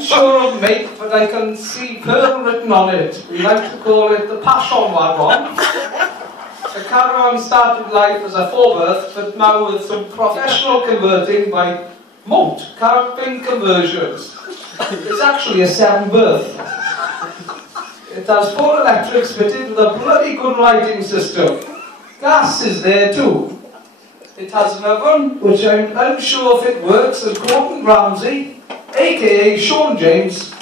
Sure of make, but I can see Pearl written on it. We like to call it the Passion Wagon. The caravan started life as a four-berth, but now with some professional converting by Moat Caravan Conversions. It's actually a seven-berth. It has 4 electrics fitted with a bloody good lighting system. Gas is there too. It has an oven, which I'm unsure if it works, as Gordon Ramsay, aka Sean James,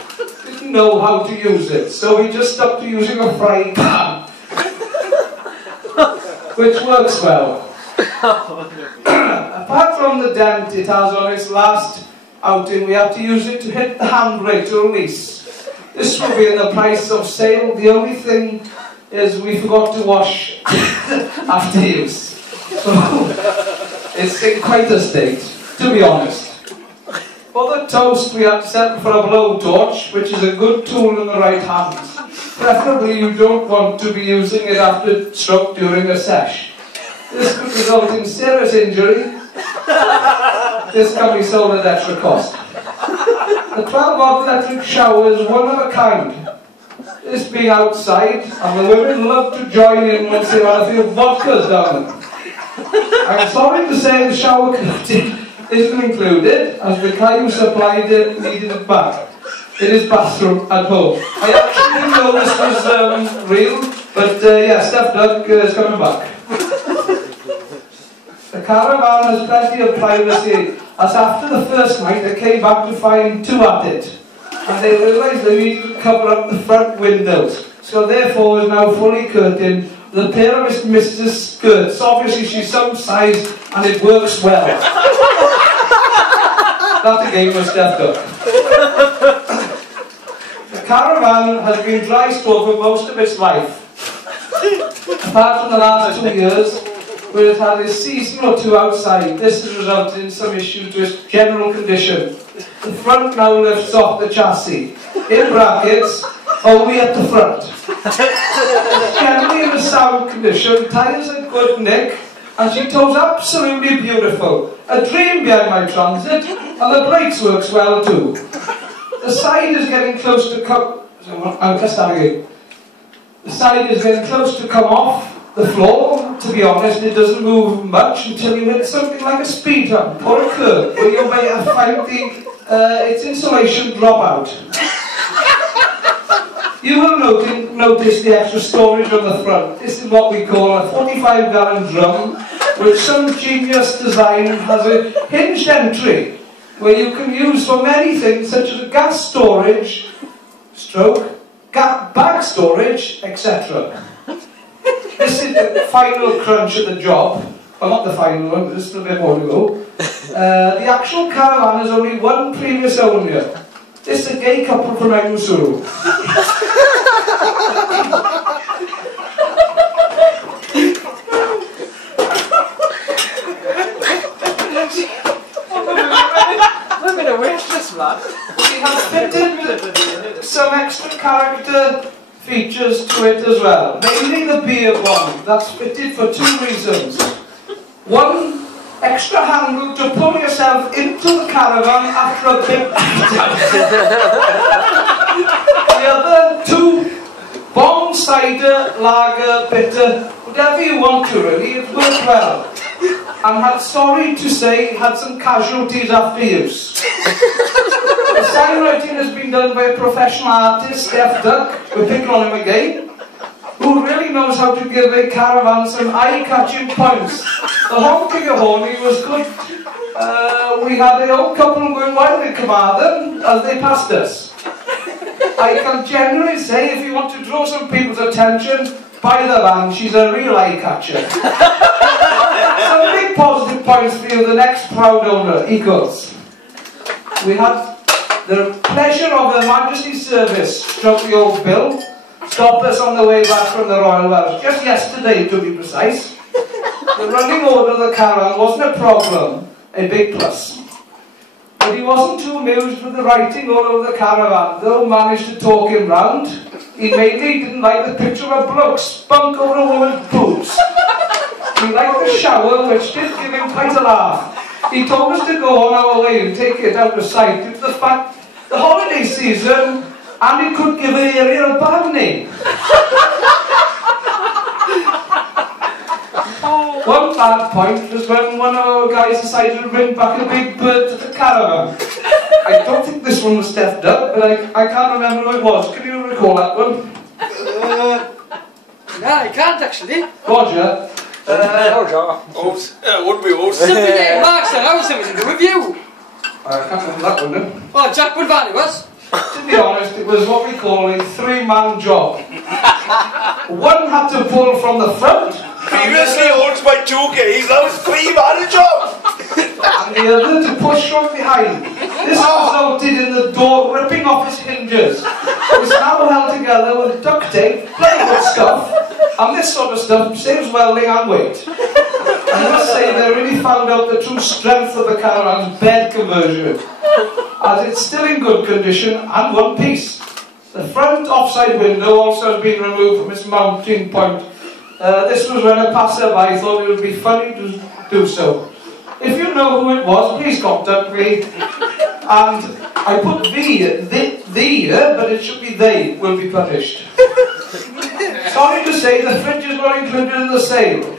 didn't know how to use it, so he just stuck to using a frying pan. Which works well. Apart from the dent it has on its last outing, we have to use it to hit the handbrake to release. This will be in the price of sale. The only thing is we forgot to wash after use. So it's in quite a state, to be honest. For the toast we had to settle for a blowtorch, which is a good tool in the right hands. Preferably you don't want to be using it after stroke during a sesh. This could result in serious injury. This can be sold at extra cost. The 12-watt electric shower is one of a kind. This being outside, and the women love to join in once they have a few vodkas down them. I'm sorry to say the shower curtain isn't included, as the guy who supplied it needed it back in his bathroom at home. I actually didn't know this was real, but yeah, Steph Doug is coming back. The caravan has plenty of privacy, as after the first night they came back to find 2 at it, and they realised they needed to cover up the front windows, so therefore is now fully curtained with a pair of Mrs. skirts. Obviously she's some size and it works well. That again was Steph Doug. The caravan has been dry stored for most of its life, apart from the last 2 years where it had a season or 2 outside. This has resulted in some issues to its general condition. The front now lifts off the chassis, in brackets, only at the front. Generally in a sound condition, tyres are good nick, and she tows absolutely beautiful. A dream behind my Transit, and the brakes works well too. The side is getting close to come... let's start again. The side is getting close to come off the floor. To be honest, it doesn't move much until you hit something like a speed hump or a curb, where you may have find its insulation drop out. You will notice the extra storage on the front. This is what we call a 45-gallon drum, which some genius design has a hinged entry, where you can use for many things such as gas storage, bag storage, etc. This is the final crunch of the job. Well, not the final one, but there's still a bit more to go. The actual caravan has only one previous owner. This is a gay couple from Engusuru. I'm going to wish this, man. We have fitted some extra character features to it as well. Mainly the beer bomb. That's fitted for 2 reasons. One, extra handle to pull yourself into the caravan after a big The other 2, bomb, cider, lager, bitter, whatever you want to really, it worked well. And had, sorry to say, had some casualties after use. The signwriting has been done by a professional artist, Steph Duck, we're picking on him again, who really knows how to give a caravan some eye-catching points. The honking of horny was good. We had a old couple going wild in Carmarthen as they passed us. I can generally say, if you want to draw some people's attention, buy the van, she's a real eye-catcher. Some big positive points for you, the next proud owner, Eagles. We had the pleasure of Her Majesty's service, stroke the old bill, stop us on the way back from the Royal Welsh, just yesterday to be precise. The running order of the caravan wasn't a problem, a big plus. But he wasn't too amused with the writing all over the caravan, though managed to talk him round. He mainly didn't like the picture of a bloke spunk over a woman's boobs. He liked the shower, which did give him quite a laugh. He told us to go on our way and take it out of sight due to the fact the holidays season, and it could give the area a bad name. One bad point was when one of our guys decided to bring back a big bird to the caravan. I don't think this one was stuffed up, but I can't remember who it was. Can you recall that one? No, I can't actually. Roger. Wouldn't be us. Something Mark said I was something to do with you. I can't remember that one then. Well, Jack Bunvani was. To be honest, it was what we call a three-man job. One had to pull from the front. Previously owned by 2 gays, that was 3-man job. And the other to push from behind. This resulted in the door ripping off its hinges. It's now held together with duct tape, plywood stuff, and this sort of stuff saves welding and weight. I must say they really found out the true strength of the caravan's bed conversion, as it's still in good condition and one piece. The front offside window also has been removed from its mounting point. This was when a passerby thought it would be funny to do so. If you know who it was, please contact me. And I put the here, but it should be they will be punished. Sorry to say, the fridge is not included in the sale.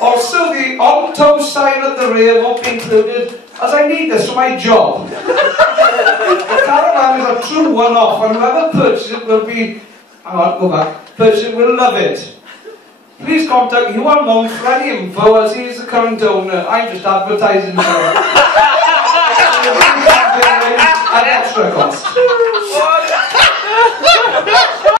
Also, the on-toe sign at the rear won't be included, as I need this for my job. The caravan is a true one-off, and whoever purchases it will be... Hang on, go back. Purchases it will love it. Please contact Ewan Monk for any info, as he is the current owner. I'm just advertising for him. At extra cost.